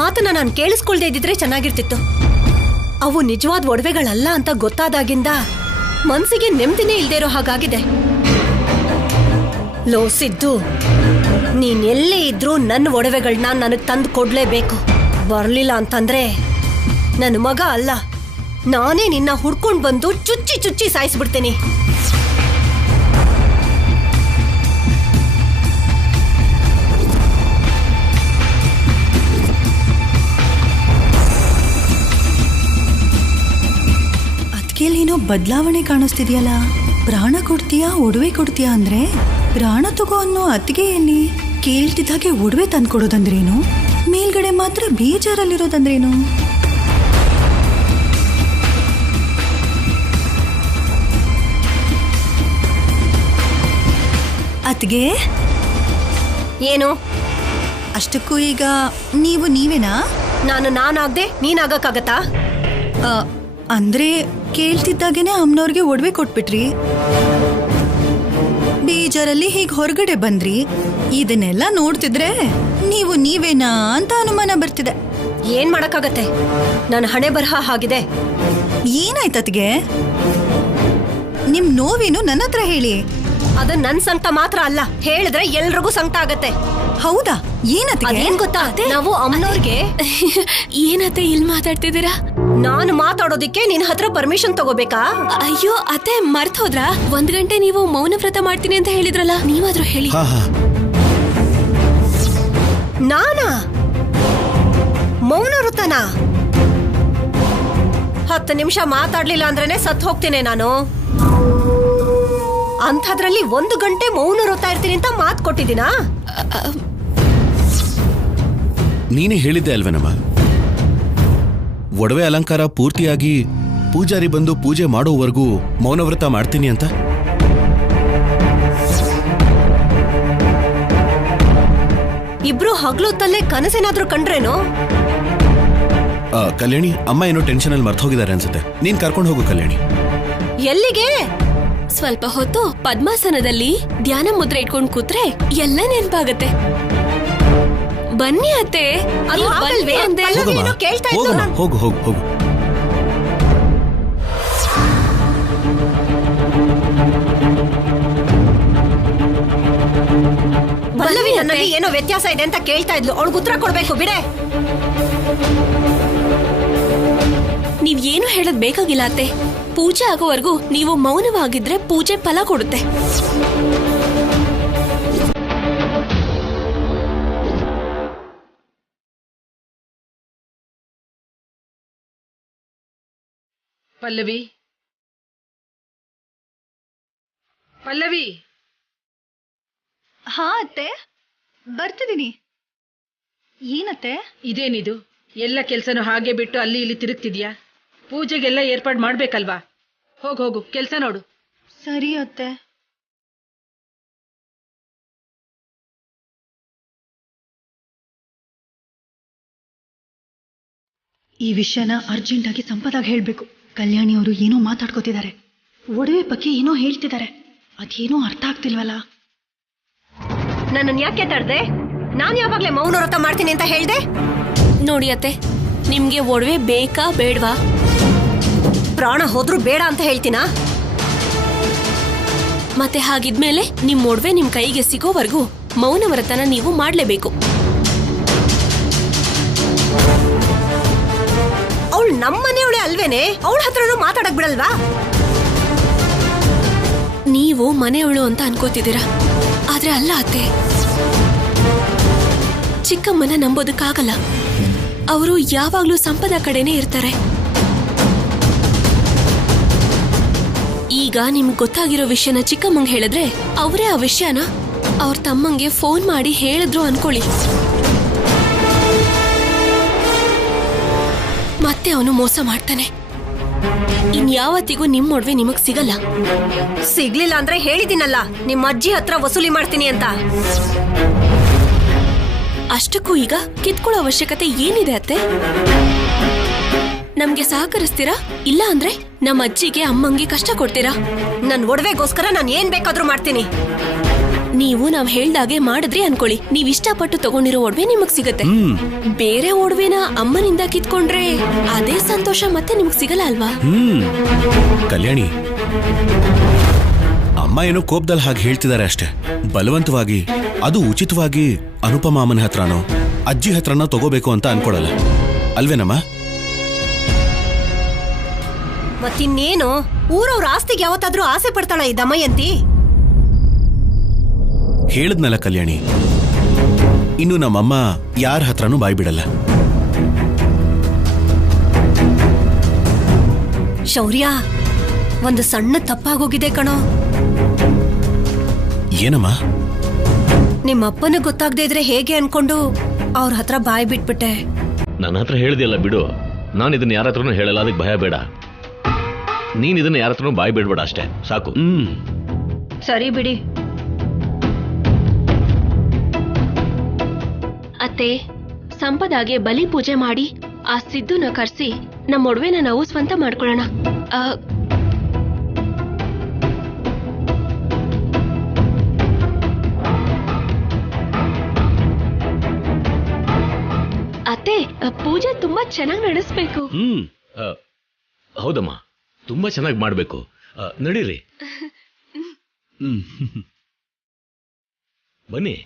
ಮಾತನ್ನ ನಾನು ಕೇಳಿಸ್ಕೊಳ್ದೇ ಇದ್ದಿದ್ರೆ ಚೆನ್ನಾಗಿರ್ತಿತ್ತು. ಅವು ನಿಜವಾದ ಒಡವೆಗಳಲ್ಲ ಅಂತ ಗೊತ್ತಾದಾಗಿಂದ ಮನ್ಸಿಗೆ ನೆಮ್ಮದಿನೇ ಇಲ್ದೇ ಇರೋ ಹಾಗಾಗಿದೆ. ಲೋ ಸಿದ್ದು, ನೀನ್ ಎಲ್ಲೇ ಇದ್ರೂ ನನ್ನ ಒಡವೆಗಳನ್ನ ನನಗೆ ತಂದು ಕೊಡ್ಲೇಬೇಕು. ಬರ್ಲಿಲ್ಲ ಅಂತಂದ್ರೆ ನನ್ನ ಮಗ ಅಲ್ಲ, ನಾನೇ ನಿನ್ನ ಹುಡ್ಕೊಂಡು ಬಂದು ಚುಚ್ಚಿ ಚುಚ್ಚಿ ಸಾಯಿಸ್ಬಿಡ್ತೀನಿ. ಅದಕ್ಕೇನೇನೋ ಬದಲಾವಣೆ ಕಾಣಿಸ್ತಿದ್ಯಲ್ಲ. ಪ್ರಾಣ ಕೊಡ್ತೀಯಾ ಒಡವೆ ಕೊಡ್ತೀಯಾ ಅಂದ್ರೆ ಪ್ರಾಣ ತಗೋ ಅನ್ನೋ ಅತ್ತಿಗೆಯಲ್ಲಿ ಕೇಳ್ತಿದ್ದಾಗೆ ಒಡವೆ ತಂದ್ಕೊಡೋದಂದ್ರೇನು, ಮೇಲ್ಗಡೆ ಮಾತ್ರ ಬೇಜಾರಲ್ಲಿರೋದಂದ್ರೇನು? ಅತ್ತಿಗೆ ಏನು? ಅಷ್ಟಕ್ಕೂ ಈಗ ನೀವೇನಾ? ನಾನಾಗ್ದೆ ನೀನಾಗಕ್ಕಾಗತ್ತಾ? ಅಂದ್ರೆ ಕೇಳ್ತಿದ್ದಾಗೇನೆ ಅಮ್ಮನವ್ರಿಗೆ ಒಡವೆ ಕೊಟ್ಬಿಟ್ರಿ, ಬೇಜಾರಲ್ಲಿ ಹೀಗೆ ಹೊರಗಡೆ ಬಂದ್ರಿ. ಇದನ್ನೆಲ್ಲ ನೋಡ್ತಿದ್ರೆ ನೀವೇನಾ ಅಂತ ಅನುಮಾನ ಬರ್ತಿದೆ. ಏನ್ ಮಾಡಕ್ಕಾಗತ್ತೆ, ನನ್ನ ಹಣೆ ಬರಹ ಆಗಿದೆ. ಏನಾಯ್ತತ್ಗೆ? ನಿಮ್ ನೋವೇನು ನನ್ನ ಹತ್ರ ಹೇಳಿ. ಅದು ನನ್ ಸಂಕಟ ಮಾತ್ರ ಅಲ್ಲ, ಹೇಳಿದ್ರೆ ಎಲ್ರಿಗೂ ಸಂಕಟ ಆಗತ್ತೆ. ಹೌದಾ? ಏನ್ ಗೊತ್ತಾ, ನಾವು ಅಮ್ಮನವ್ರಿಗೆ ಏನತ್ತೆ ಇಲ್ಲಿ ಮಾತಾಡ್ತಿದ್ದೀರಾ? ನಾನು ಮಾತಾಡೋದಿಕ್ಕೆ ನಿನ್ ಹತ್ರ ಪರ್ಮಿಷನ್ ತಗೋಬೇಕಾ? ಅಯ್ಯೋ ಅತ್ತೆ, ಮರ್ತ್ ಹೋದ್ರಾ? 1 ಗಂಟೆ ನೀವು ಮೌನ ವ್ರತ ಮಾಡ್ತೀನಿ ಅಂತ ಹೇಳಿದ್ರಲ್ಲ, ನೀವಾದ್ರೂ ಹೇಳಿ. ನಾನಾ ಮೌನ ವ್ರತನ? 10 ನಿಮಿಷ ಮಾತಾಡ್ಲಿಲ್ಲ ಅಂದ್ರೇನೆ ಸತ್ ಹೋಗ್ತೀನಿ ನಾನು. ಅಂಥದ್ರಲ್ಲಿ 1 ಗಂಟೆ ಮೌನ ವ್ರತ ಇರ್ತೀನಿ ಅಂತ ಮಾತು ಕೊಟ್ಟಿದ್ದೀನಾ? ನೀನೇ ಹೇಳಿದ್ದೆ ಅಲ್ವೇನಮ್ಮ, ಒಡವೆ ಅಲಂಕಾರ ಪೂರ್ತಿಯಾಗಿ ಪೂಜಾರಿ ಬಂದು ಪೂಜೆ ಮಾಡೋವರೆಗೂ ಮೌನವ್ರತ ಮಾಡ್ತೀನಿ ಅಂತ. ಇಬ್ರು ಹಗ್ಲೊತ್ತಲ್ಲೇ ಕನಸೇನಾದ್ರೂ ಕಂಡ್ರೇನೋ? ಕಲ್ಯಾಣಿ, ಅಮ್ಮ ಏನೋ ಟೆನ್ಷನ್ ಅಲ್ಲಿ ಮರ್ತ ಹೋಗಿದ್ದಾರೆ ಅನ್ಸುತ್ತೆ. ನೀನ್ ಕರ್ಕೊಂಡು ಹೋಗು ಕಲ್ಯಾಣಿ. ಎಲ್ಲಿಗೆ? ಸ್ವಲ್ಪ ಹೊತ್ತು ಪದ್ಮಾಸನದಲ್ಲಿ ಧ್ಯಾನ ಮುದ್ರೆ ಇಟ್ಕೊಂಡು ಕೂತ್ರೆ ಎಲ್ಲ ನೆನಪಾಗತ್ತೆ. ಬನ್ನಿ ಅತ್ತೆ. ಹೋಗು ಹೋಗು ಹೋಗು. ಪಲ್ಲವಿ ನನ್ನಲ್ಲಿ ಏನೋ ವ್ಯತ್ಯಾಸ ಇದೆ ಅಂತ ಕೇಳ್ತಾ ಇದ್ಲು, ಅವಳಿಗೆ ಉತ್ತರ ಕೊಡ್ಬೇಕು ಬಿಡೆ. ನೀವ್ ಏನು ಹೇಳದ್ ಬೇಕಾಗಿಲ್ಲ ಅತ್ತೆ. ಪೂಜೆ ಆಗೋವರೆಗೂ ನೀವು ಮೌನವಾಗಿದ್ರೆ ಪೂಜೆ ಫಲ ಕೊಡುತ್ತೆ. ಪಲ್ಲವಿ, ಪಲ್ಲವಿ. ಹಾ ಅತ್ತೆ, ಬರ್ತಿದ್ದೀನಿ. ಏನತ್ತೆ? ಇದೇನಿದು? ಎಲ್ಲ ಕೆಲ್ಸನೂ ಹಾಗೆ ಬಿಟ್ಟು ಅಲ್ಲಿ ಇಲ್ಲಿ ತಿರುಗ್ತಿದ್ಯಾ? ಪೂಜೆಗೆಲ್ಲ ಏರ್ಪಾಡು ಮಾಡ್ಬೇಕಲ್ವಾ? ಹೋಗು ಕೆಲ್ಸ ನೋಡು. ಸರಿ ಅತ್ತೆ. ಈ ವಿಷಯನ ಅರ್ಜೆಂಟಾಗಿ ಸಂಪದಾಗ ಹೇಳ್ಬೇಕು. ಕಲ್ಯಾಣಿ ಅವರು ಏನೋ ಮಾತಾಡ್ಕೋತಿದ್ದಾರೆ, ಒಡವೆ ಬಗ್ಗೆ ಏನೋ ಹೇಳ್ತಿದ್ದಾರೆ, ಅದೇನೋ ಅರ್ಥ ಆಗ್ತಿಲ್ವಲ್ಲ. ನನ್ನನ್ನು ಯಾಕೆ ತಡ್ದೆ? ನಾನು ಯಾವಾಗ್ಲೇ ಮೌನ ವ್ರತ ಮಾಡ್ತೀನಿ ಅಂತ ಹೇಳ್ದೆ? ನೋಡಿ ಅತ್ತೆ, ನಿಮ್ಗೆ ಒಡವೆ ಬೇಕಾ ಬೇಡ್ವಾ? ಪ್ರಾಣ ಹೋದ್ರೂ ಬೇಡ ಅಂತ ಹೇಳ್ತೀನಾ? ಮತ್ತೆ ಹಾಗಿದ್ಮೇಲೆ ನಿಮ್ ಒಡವೆ ನಿಮ್ ಕೈಗೆ ಸಿಗೋವರೆಗೂ ಮೌನ ವ್ರತನ ನೀವು ಮಾಡ್ಲೇಬೇಕು. ಅವಳು ನಮ್ಮನೆಯವಳೆ ಅಲ್ವೇನೆ, ಅವಳ ಹತ್ರನೂ ಮಾತಾಡಕ್ ಬಿಡಲ್ವಾ? ನೀವು ಮನೆಯವಳು ಅಂತ ಅನ್ಕೋತಿದ್ದೀರಾ, ಆದ್ರೆ ಅಲ್ಲ ಅತ್ತೆ. ಚಿಕ್ಕಮ್ಮನ ನಂಬೋದಕ್ಕಾಗಲ್ಲ. ಅವರು ಯಾವಾಗ್ಲೂ ಸಂಪದ ಕಡೆನೇ ಇರ್ತಾರೆ. ಈಗ ನಿಮ್ಗೆ ಗೊತ್ತಾಗಿರೋ ವಿಷಯನ ಚಿಕ್ಕಮ್ಮಂಗೆ ಹೇಳಿದ್ರೆ ಅವರೇ ಆ ವಿಷಯನ ಅವ್ರ ತಮ್ಮಂಗೆ ಫೋನ್ ಮಾಡಿ ಹೇಳಿದ್ರು ಅನ್ಕೊಳ್ಳಿ. ಮತ್ತೆ ಅವನು ಮೋಸ ಮಾಡ್ತಾನೆ. ಇನ್ಯಾವತ್ತಿಗೂ ನಿಮ್ಮ ಒಡವೆ ನಿಮಗ್ ಸಿಗಲ್ಲ. ಸಿಗ್ಲಿಲ್ಲ ಅಂದ್ರೆ ಹೇಳಿದಿನಲ್ಲ, ನಿಮ್ಮ ಅಜ್ಜಿ ಹತ್ರ ವಸೂಲಿ ಮಾಡ್ತೀನಿ ಅಂತ. ಅಷ್ಟಕ್ಕೂ ಈಗ ಕಿತ್ಕೊಳ್ಳೋ ಅವಶ್ಯಕತೆ ಏನಿದೆ ಅತ್ತೆ? ನಮ್ಗೆ ಸಹಕರಿಸ್ತೀರಾ? ಇಲ್ಲ ಅಂದ್ರೆ ನಮ್ಮ ಅಜ್ಜಿಗೆ ಅಮ್ಮಂಗೆ ಕಷ್ಟ ಕೊಡ್ತೀರಾ? ನನ್ ಒಡವೆಗೋಸ್ಕರ ನಾನು ಏನ್ ಬೇಕಾದ್ರೂ ಮಾಡ್ತೀನಿ. ನೀವು ನಾವ್ ಹೇಳ್ದಾಗೆ ಮಾಡಿದ್ರಿ ಅನ್ಕೊಳ್ಳಿ, ನೀವ್ ಇಷ್ಟಪಟ್ಟು ತಗೊಂಡಿರೋ ಒಡವೆ ನಿಮಗ್ ಸಿಗತ್ತೆ. ಬೇರೆ ಒಡವೆನ ಅಮ್ಮನಿಂದ ಕಿತ್ಕೊಂಡ್ರೆ ಅದೇ ಸಂತೋಷ ಮತ್ತೆ ನಿಮಗ್ ಸಿಗಲ್ಲ ಅಲ್ವಾ? ಕಲ್ಯಾಣಿ, ಅಮ್ಮ ಏನೋ ಕೋಪದಲ್ಲಿ ಹಾಗೆ ಹೇಳ್ತಿದ್ದಾರೆ ಅಷ್ಟೇ. ಬಲವಂತವಾಗಿ, ಅದು ಉಚಿತವಾಗಿ ಅನುಪಮ ಅಮ್ಮನ ಹತ್ರನೋ ಅಜ್ಜಿ ಹತ್ರನೋ ತಗೋಬೇಕು ಅಂತ ಅನ್ಕೊಳಲ್ಲ ಅಲ್ವೇನಮ್ಮ? ಮತ್ತಿನ್ನೇನು, ಊರವ್ರ ಆಸ್ತಿಗೆ ಯಾವತ್ತಾದ್ರೂ ಆಸೆ ಪಡ್ತಾಳ ಈ ದಮಯಂತಿ? ಹೇಳದ್ನಲ್ಲ ಕಲ್ಯಾಣಿ, ಇನ್ನು ನಮ್ಮಮ್ಮ ಯಾರ ಹತ್ರನೂ ಬಾಯ್ ಬಿಡಲ್ಲ. ಶೌರ್ಯ, ಒಂದು ಸಣ್ಣ ತಪ್ಪಾಗೋಗಿದೆ ಕಣೋ. ಏನಮ್ಮ? ನಿಮ್ಮಪ್ಪನ ಗೊತ್ತಾಗದೇ ಇದ್ರೆ ಹೇಗೆ ಅನ್ಕೊಂಡು ಅವ್ರ ಹತ್ರ ಬಾಯ್ ಬಿಟ್ಬಿಟ್ಟೆ. ನನ್ನ ಹತ್ರ ಹೇಳ್ದಿಲ್ಲ ಬಿಡು, ನಾನು ಇದನ್ನ ಯಾರ ಹತ್ರನೂ ಹೇಳಲ್ಲ, ಅದಕ್ಕೆ ಭಯ ಬೇಡ. ನೀನ್ ಇದನ್ನ ಯಾರ ಹತ್ರನೂ ಬಾಯ್ ಬಿಡ್ಬೇಡ ಅಷ್ಟೇ ಸಾಕು. ಸರಿ ಬಿಡಿ. ಅತ್ತೆ, ಸಂಪದಾಗೆ ಬಲಿ ಪೂಜೆ ಮಾಡಿ ಆ ಸಿದ್ದುನ ಕರ್ಸಿ ನಮ್ಮ ಒಡವೆನ ನಾವು ಸ್ವಂತ ಮಾಡ್ಕೊಳ್ಳೋಣ. ಅತ್ತೆ, ಪೂಜೆ ತುಂಬಾ ಚೆನ್ನಾಗಿ ನಡೆಸ್ಬೇಕು. ಹೌದಮ್ಮ, ತುಂಬಾ ಚೆನ್ನಾಗಿ ಮಾಡ್ಬೇಕು. ನಡೀರಿ, ಬನ್ನಿ.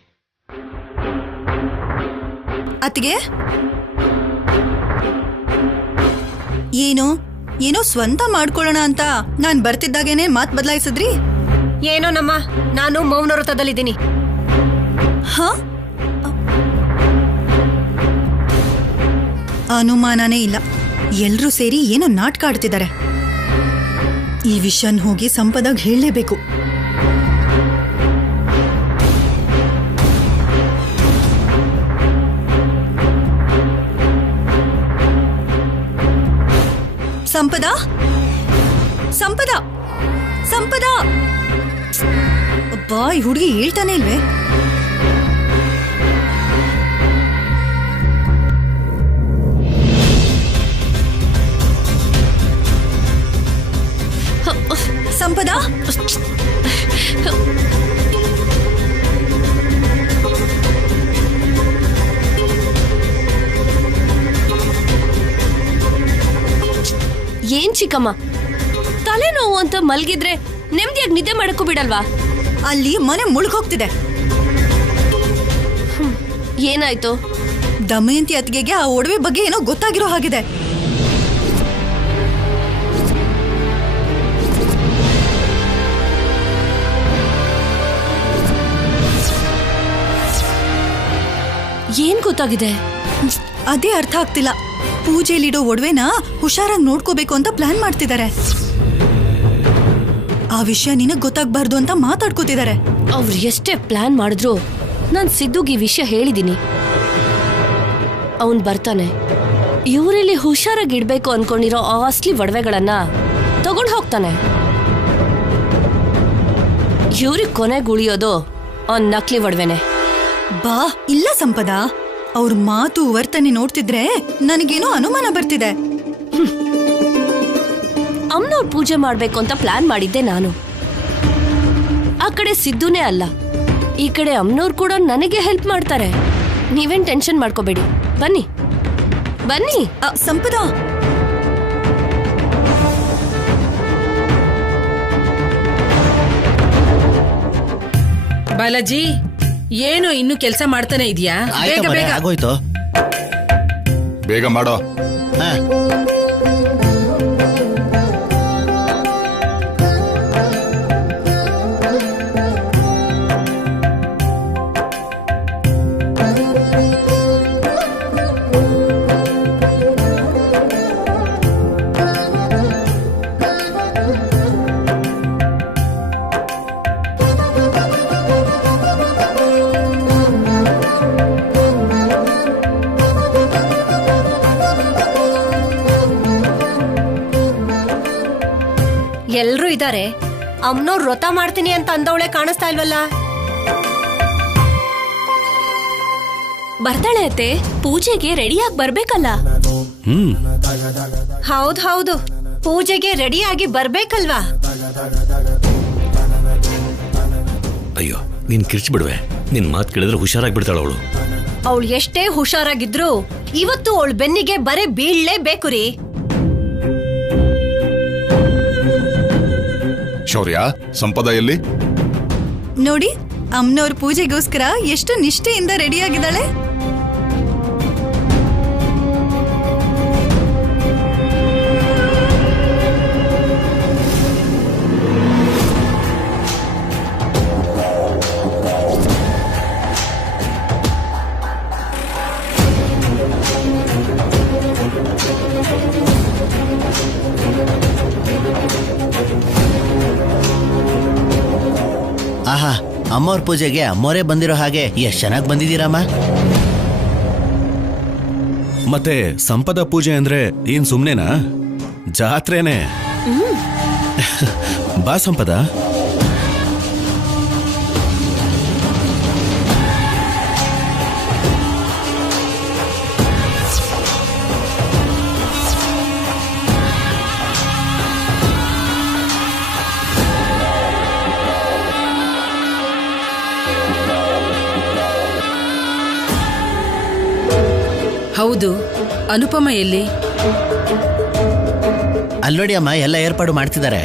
ಅತ್ತಿಗೆ, ಏನೋ ಸ್ವಂತ ಮಾಡ್ಕೊಳ್ಳೋಣ ಅಂತ ನಾನ್ ಬರ್ತಿದ್ದಾಗೇನೆ ಮಾತ್ ಬದಲಾಯಿಸಿದ್ರಿ? ಏನೋ ನಮ್ಮ, ನಾನು ಮೌನ ವ್ರತದಲ್ಲಿದ್ದೀನಿ. ಹ? ಅನುಮಾನನೇ ಇಲ್ಲ, ಎಲ್ರೂ ಸೇರಿ ಏನೋ ನಾಟಕ ಆಡ್ತಿದ್ದಾರೆ. ಈ ವಿಷಯನ್ ಹೋಗಿ ಸಂಪದಾಗ ಹೇಳಲೇಬೇಕು. ಸಂಪದ, ಸಂಪದ, ಸಂಪದ! ಅಬ್ಬಾ, ಈ ಹುಡುಗಿ ಹೇಳ್ತಾನೆ ಇಲ್ವೇ? ಸಂಪದ, ಏನ್ ಚಿಕ್ಕಮ್ಮ, ತಲೆನೋವು ಅಂತ ಮಲ್ಗಿದ್ರೆ ನೆಮ್ಮದಿಯಾಗಿ ನಿದ್ದೆ ಮಾಡಕ್ಕೂ ಬಿಡಲ್ವಾ? ಅಲ್ಲಿ ಮನೆ ಮುಳುಗೋಗ್ತಿದೆ. ಏನಾಯ್ತು? ದಮಯಂತಿ ಅತ್ತಿಗೆಗೆ ಆ ಒಡವೆ ಬಗ್ಗೆ ಏನೋ ಗೊತ್ತಾಗಿರೋ ಹಾಗಿದೆ. ಏನ್ ಗೊತ್ತಾಗಿದೆ? ಅದೇ ಅರ್ಥ ಆಗ್ತಿಲ್ಲ. ಪೂಜೆಲಿಡೋ ಒಡವೆನ ಹುಷಾರಾಗಿ ನೋಡ್ಕೋಬೇಕು ಅಂತ ಪ್ಲಾನ್ ಮಾಡ್ತಿದ್ದಾರೆ. ಆ ವಿಷಯ ನಿನಗ್ ಗೊತ್ತಾಗ್ಬಾರ್ದು ಅಂತ ಮಾತಾಡ್ಕೋತಿದ್ದಾರೆ. ಅವ್ರು ಎಷ್ಟೇ ಪ್ಲಾನ್ ಮಾಡಿದ್ರು ನಾನ್ ಸಿದ್ದುಗ್ ಈ ವಿಷಯ ಹೇಳಿದೀನಿ. ಅವನ್ ಬರ್ತಾನೆ, ಇವರಲ್ಲಿ ಹುಷಾರಾಗಿ ಇಡ್ಬೇಕು ಅನ್ಕೊಂಡಿರೋ ಆಸ್ಲಿ ಒಡವೆಗಳನ್ನ ತಗೊಂಡು ಹೋಗ್ತಾನೆ. ಇವ್ರಿಗೆ ಕೊನೆಗೆ ಉಳಿಯೋದು ಆ ನಕಲಿ ಒಡವೆನೆ. ಬಾ, ಇಲ್ಲ ಸಂಪದ, ಅವ್ರ ಮಾತು ವರ್ತನೆ ನೋಡ್ತಿದ್ರೆ ನನಗೇನೋ ಅನುಮಾನ ಬರ್ತಿದೆ. ಅಮ್ಮನವ್ರು ಪೂಜೆ ಮಾಡ್ಬೇಕು ಅಂತ ಪ್ಲಾನ್ ಮಾಡಿದ್ದೆ ನಾನು. ಆ ಕಡೆ ಸಿದ್ದುನೇ ಅಲ್ಲ, ಈ ಕಡೆ ಅಮ್ಮನವ್ರು ಕೂಡ ನನಗೆ ಹೆಲ್ಪ್ ಮಾಡ್ತಾರೆ. ನೀವೇನ್ ಟೆನ್ಷನ್ ಮಾಡ್ಕೋಬೇಡಿ, ಬನ್ನಿ ಬನ್ನಿ. ಸಂಪದ, ಬಾಲಾಜಿ, ಏನು ಇನ್ನು ಕೆಲಸ ಮಾಡ್ತಾನೆ ಇದೆಯಾ? ಬೇಗ ಬೇಗ ಆಗೋಯ್ತು, ಬೇಗ ಮಾಡೋ. ಎಲ್ರೂ ಇದ್ದಾರೆ. ಅಮ್ಮನವ್ರು ವ್ರತ ಮಾಡ್ತೀನಿ ಅಂತ ಅಂದವಳೆ ಕಾಣಿಸ್ತಾ ಇಲ್ವಲ್ಲ? ಬರ್ತಾಳೆ ಅತ್ತೆ, ಪೂಜೆಗೆ ರೆಡಿಯಾಗಿ ಬರ್ಬೇಕಲ್ಲ. ಹೌದು, ಪೂಜೆಗೆ ರೆಡಿಯಾಗಿ ಬರ್ಬೇಕಲ್ವಾ? ಅಯ್ಯೋ, ನೀನ್ ಕಿರ್ಚ್ಬಿಡ್ವೆ. ನಿನ್ ಮಾತು ಕೇಳಿದ್ರೆ ಹುಷಾರಾಗಿ ಬಿಡ್ತಾಳ ಅವಳು. ಅವಳು ಎಷ್ಟೇ ಹುಷಾರಾಗಿದ್ರು ಇವತ್ತು ಅವಳು ಬೆನ್ನಿಗೆ ಬರೇ ಬೀಳ್ಲೇಬೇಕು ರೀ. ಶೌರ್ಯ, ಸಂಪದ ಎಲ್ಲಿ? ನೋಡಿ, ಅಮ್ಮನವ್ರ ಪೂಜೆಗೋಸ್ಕರ ಎಷ್ಟು ನಿಷ್ಠೆಯಿಂದ ರೆಡಿಯಾಗಿದ್ದಾಳೆ. ಆಹಾ, ಅಮ್ಮವ್ರ ಪೂಜೆಗೆ ಅಮ್ಮೋರೇ ಬಂದಿರೋ ಹಾಗೆ ಎಷ್ಟು ಚೆನ್ನಾಗಿ ಬಂದಿದ್ದೀರಮ್ಮ. ಮತ್ತೆ ಸಂಪದ ಪೂಜೆ ಅಂದ್ರೆ ಏನ್ ಸುಮ್ನೆನಾ? ಜಾತ್ರೆನೇ. ಬಾ ಸಂಪದ. ಹೌದು, ಅನುಪಮ ಎಲ್ಲಿ? ಅಲ್ಲೋಡಿ ಅಮ್ಮ, ಎಲ್ಲ ಏರ್ಪಾಡು ಮಾಡ್ತಿದ್ದಾರೆ.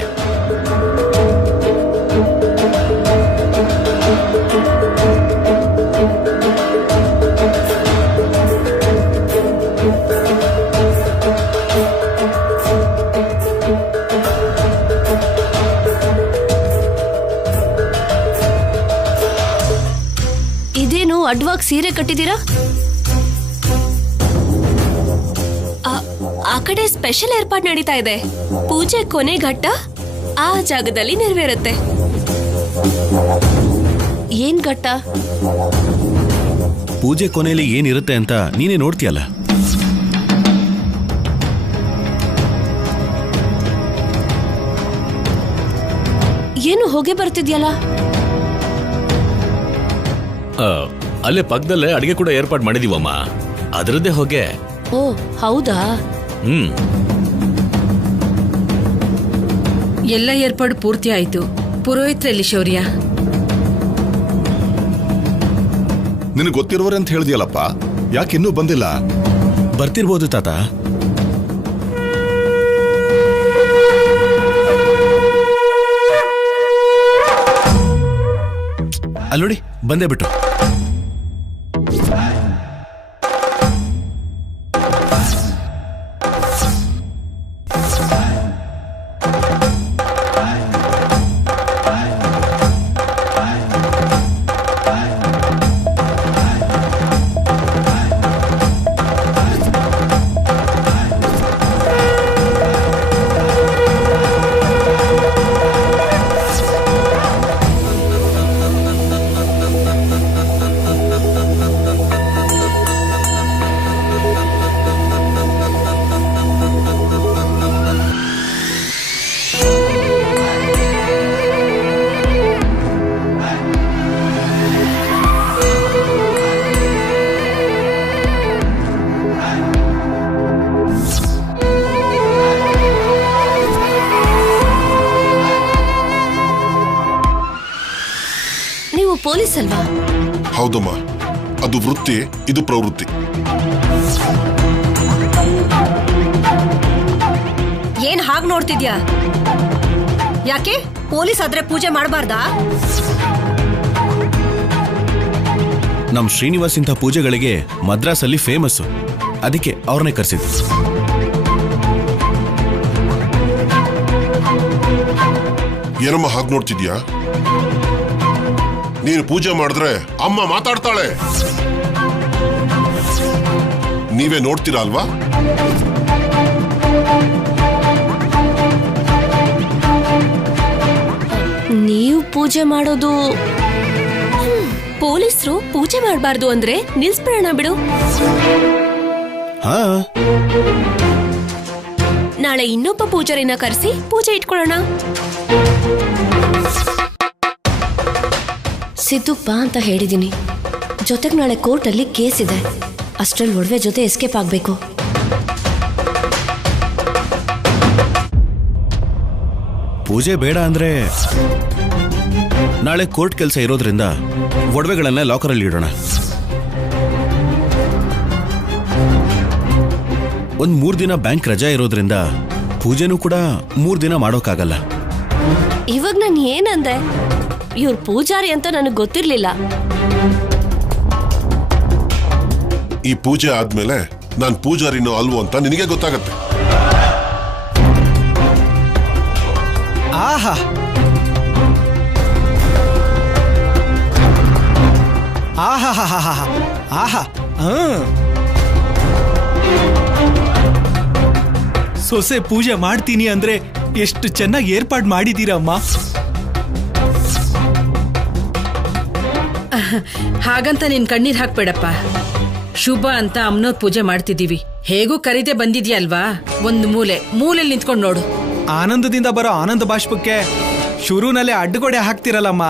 ಇದೇನು ಅಡ್ವಾಗಿ ಸೀರೆ ಕಟ್ಟಿದ್ದೀರಾ? ಆ ಕಡೆ ಸ್ಪೆಷಲ್ ಏರ್ಪಾಡು ನಡೀತಾ ಇದೆ. ಪೂಜೆ ಕೊನೆ ಘಟ್ಟ ಆ ಜಾಗದಲ್ಲಿ ನೆರವೇರುತ್ತೆ. ಏನ್ ಘಟ್ಟ? ಪೂಜೆ ಕೊನೆಯಲ್ಲಿ ಏನಿರುತ್ತೆ ಅಂತ ನೀನೇ ನೋಡ್ತೀಯಲ್ಲ. ಏನು ಹೊಗೆ ಬರ್ತಿದ್ಯಲ್ಲ? ಅಲ್ಲೇ ಪಕ್ಕದಲ್ಲೇ ಅಡಿಗೆ ಕೂಡ ಏರ್ಪಾಡು ಮಾಡಿದೀವಮ್ಮ, ಅದರದ್ದೇ ಹೊಗೆ. ಓ ಹೌದಾ? ಎಲ್ಲ ಏರ್ಪಾಡು ಪೂರ್ತಿ ಆಯ್ತು. ಪುರೋಹಿತರಲ್ಲಿ ಶೌರ್ಯ? ನಿನಗೆ ಗೊತ್ತಿರುವರೆ ಅಂತ ಹೇಳ್ದಿಯಲ್ಲಪ್ಪ, ಯಾಕೆ ಇನ್ನೂ ಬಂದಿಲ್ಲ? ಬರ್ತಿರ್ಬೋದು ತಾತ. ಅಲ್ಲೋಡಿ, ಬಂದೇ ಬಿಟ್ಟು. ಪೊಲೀಸ್ ಅಲ್ವಾ? ಹೌದಮ್ಮ, ಅದು ವೃತ್ತಿ, ಇದು ಪ್ರವೃತ್ತಿ. ಏನ್ ಹಾಗ್ ನೋಡ್ತಿದ್ಯಾ? ಯಾಕೆ ಪೊಲೀಸ್ ಆದ್ರೆ ಪೂಜೆ ಮಾಡಬಾರ್ದಾ? ನಮ್ ಶ್ರೀನಿವಾಸ್ ಇಂಥ ಪೂಜೆಗಳಿಗೆ ಮದ್ರಾಸಲ್ಲಿ ಫೇಮಸ್, ಅದಕ್ಕೆ ಅವ್ರನ್ನೇ ಕರೆಸಿದ್ರು. ಏನಮ್ಮ ಹಾಗೆ ನೋಡ್ತಿದ್ಯಾ? ನೀನು ಪೂಜೆ ಮಾಡಿದ್ರೆ ಅಮ್ಮ ಮಾತಾಡ್ತಾಳೆ, ನೀವೇ ನೋಡ್ತೀರಾ ಅಲ್ವಾ? ನೀವು ಪೂಜೆ ಮಾಡೋದು, ಪೊಲೀಸರು ಪೂಜೆ ಮಾಡಬಾರ್ದು ಅಂದ್ರೆ ನಿಲ್ಸ್ಬಿಡೋಣ ಬಿಡು. ನಾಳೆ ಇನ್ನೊಬ್ಬ ಪೂಜಾರಿನ ಕರೆಸಿ ಪೂಜೆ ಇಟ್ಕೊಳ್ಳೋಣ. ಸಿದ್ದು ಬಾ ಅಂತ ಹೇಳಿದೀನಿ. ಜೊತೆಗೆ ನಾಳೆ ಕೋರ್ಟಲ್ಲಿ ಕೇಸ್ ಇದೆ. ಅಷ್ಟ್ರಲ್ಲಿ ಒಡವೆ ಜೊತೆ ಎಸ್ಕೇಪ್ ಆಗ್ಬೇಕು. ಪೂಜೆ ಬೇಡ ಅಂದ್ರೆ ನಾಳೆ ಕೋರ್ಟ್ ಕೆಲಸ ಇರೋದ್ರಿಂದ ಒಡವೆಗಳನ್ನ ಲಾಕರಲ್ಲಿ ಇಡೋಣ. ಒಂದ್ 3 ದಿನ ಬ್ಯಾಂಕ್ ರಜಾ ಇರೋದ್ರಿಂದ ಪೂಜೆನೂ ಕೂಡ 3 ದಿನ ಮಾಡೋಕ್ಕಾಗಲ್ಲ. ಇವಾಗ ನಾನು ಏನಂದೆ? ಇವ್ರ ಪೂಜಾರಿ ಅಂತ ನನಗೆ ಗೊತ್ತಿರ್ಲಿಲ್ಲ. ಈ ಪೂಜೆ ಆದ್ಮೇಲೆ ನಾನ್ ಪೂಜಾರಿನೋ ಅಲ್ವೋ ಅಂತ ನಿನಗೆ ಗೊತ್ತಾಗತ್ತೆ. ಆಹಾ ಆಹಾ ಆಹಾ ಆಹಾ ಸೊಸೆ ಪೂಜೆ ಮಾಡ್ತೀನಿ ಅಂದ್ರೆ ಎಷ್ಟು ಚೆನ್ನಾಗಿ ಏರ್ಪಾಡು ಮಾಡಿದೀರಮ್ಮ. ಹಾಗಂತ ನೀನ್ ಕಣ್ಣೀರ್ ಹಾಕ್ಬೇಡಪ್ಪ. ಶುಭ ಅಂತ ಅಮ್ಮನವ್ರ ಪೂಜೆ ಮಾಡ್ತಿದೀವಿ. ಹೇಗೂ ಕರೀದೆ ಬಂದಿದ್ಯಲ್ವಾ, ಒಂದು ಮೂಲೆಯಲ್ಲಿ ನಿಂತ್ಕೊಂಡು ನೋಡು. ಆನಂದದಿಂದ ಬರೋ ಆನಂದ ಬಾಷ್ಪಕ್ಕೆ ಶುರುನಲ್ಲೇ ಅಡ್ಡಗೋಡೆ ಹಾಕ್ತಿರಲ್ಲಮ್ಮ.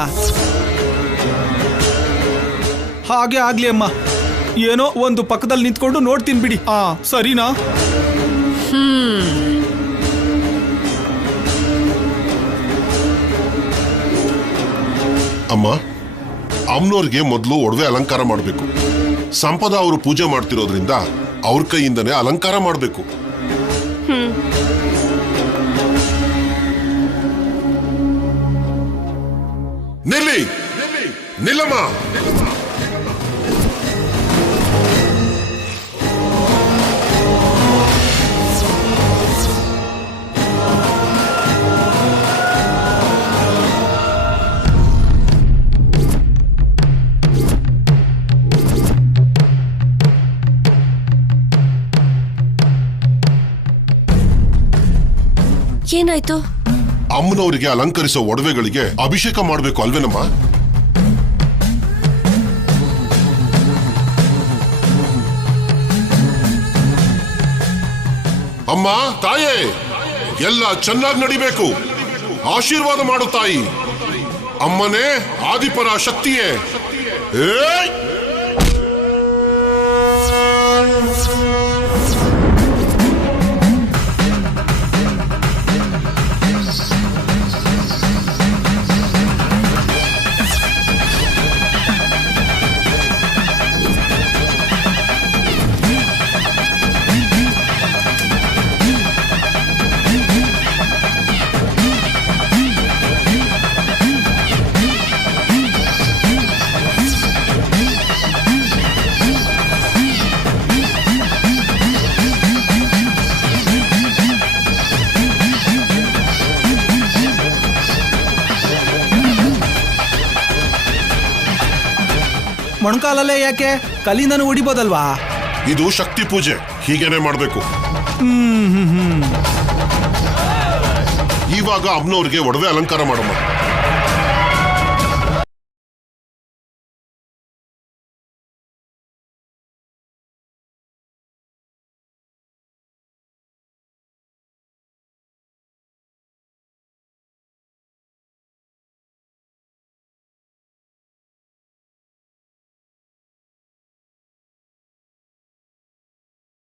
ಹಾಗೆ ಆಗ್ಲಿ ಅಮ್ಮ, ಏನೋ ಒಂದು ಪಕ್ಕದಲ್ಲಿ ನಿಂತ್ಕೊಂಡು ನೋಡ್ತೀನಿ ಬಿಡಿ. ಸರಿನಾ? ಅಮ್ಮ, ಅಮ್ಮನವ್ರಿಗೆ ಮೊದಲು ಒಡವೆ ಅಲಂಕಾರ ಮಾಡಬೇಕು. ಸಂಪದ ಅವರು ಪೂಜೆ ಮಾಡ್ತಿರೋದ್ರಿಂದ ಅವ್ರ ಕೈಯಿಂದನೇ ಅಲಂಕಾರ ಮಾಡಬೇಕು. ನಿಲ್ಲಿ, ನಿಲ್ಲಮ್ಮ. ಏನಾಯ್ತು? ಅಮ್ಮನವರಿಗೆ ಅಲಂಕರಿಸೋ ಒಡವೆಗಳಿಗೆ ಅಭಿಷೇಕ ಮಾಡಬೇಕು ಅಲ್ವೇನಮ್ಮ? ಅಮ್ಮ ತಾಯೇ, ಎಲ್ಲ ಚೆನ್ನಾಗಿ ನಡಿಬೇಕು. ಆಶೀರ್ವಾದ ಮಾಡು ತಾಯಿ. ಅಮ್ಮನೇ ಆದಿಪರ ಶಕ್ತಿಯೇ. ಮೊಣಕಾಲಲ್ಲೇ ಯಾಕೆ? ಕಲ್ಲಿಂದನೂ ಹೊಡಿಬೋದಲ್ವಾ? ಇದು ಶಕ್ತಿ ಪೂಜೆ, ಹೀಗೇನೆ ಮಾಡಬೇಕು. ಇವಾಗ ಅಮ್ಮನವ್ರಿಗೆ ಒಡವೆ ಅಲಂಕಾರ ಮಾಡಮ್ಮ.